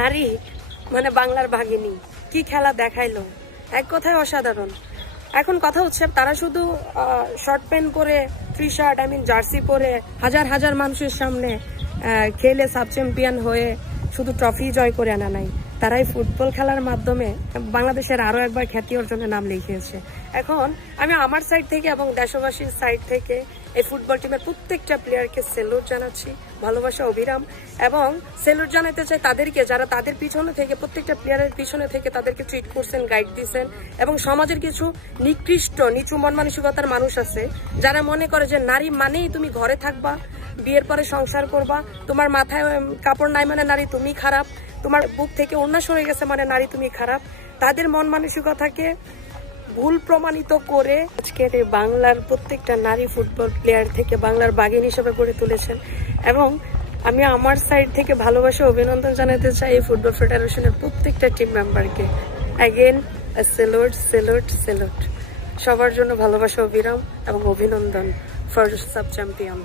নারী মানে বাংলার ভাগিনী, কি খেলা দেখাইলো, এক কথায় অসাধারণ। এখন কথা হচ্ছে তারা শুধু শর্ট প্যান্ট পরে, টি শার্ট জার্সি পরে হাজার হাজার মানুষের সামনে খেলে সাব চ্যাম্পিয়ন হয়ে শুধু ট্রফি জয় করে আনা নাই, তারাই ফুটবল খেলার মাধ্যমে বাংলাদেশের আরো একবার খ্যাতি অর্জনের নাম লিখিয়েছে। এখন আমি আমার সাইড থেকে এবং দেশবাসীর সাইড থেকে এই ফুটবল টিমের প্রত্যেকটা প্লেয়ারকে সেলুট জানাচ্ছি, ভালোবাসা অবিরাম, এবং সেলুট জানাতে চাই তাদেরকে যারা তাদের পিছনে থেকে, প্রত্যেকটা প্লেয়ারের পিছনে থেকে তাদেরকে ট্রিট করছেন, গাইড দিচ্ছেন। এবং সমাজের কিছু নিকৃষ্ট নিচু মন মানসিকতার মানুষ আছে যারা মনে করে যে নারী মানেই তুমি ঘরে থাকবা, বিয়ের পরে সংসার করবা, তোমার মাথায় কাপড় নাই মানে নারী তুমি খারাপ, তোমার বুক থেকে ওড়না সরে গেছে মানে নারী তুমি খারাপ। তাদের মন মানসিকতাকে ভুল প্রমাণিত করে আজকের এই বাংলার প্রত্যেকটা নারী ফুটবল প্লেয়ার থেকে বাংলার বাগিনী হিসেবে গড়ে তুলেছেন। এবং আমি আমার সাইড থেকে ভালোবাসা অভিনন্দন জানাতে চাই এই ফুটবল ফেডারেশনের প্রত্যেকটা টিম মেম্বারকে। অ্যাগেন সেলুট সেলুট সেলুট, সবার জন্য ভালোবাসা অবিরাম এবং অভিনন্দন ফর সাব চ্যাম্পিয়ন।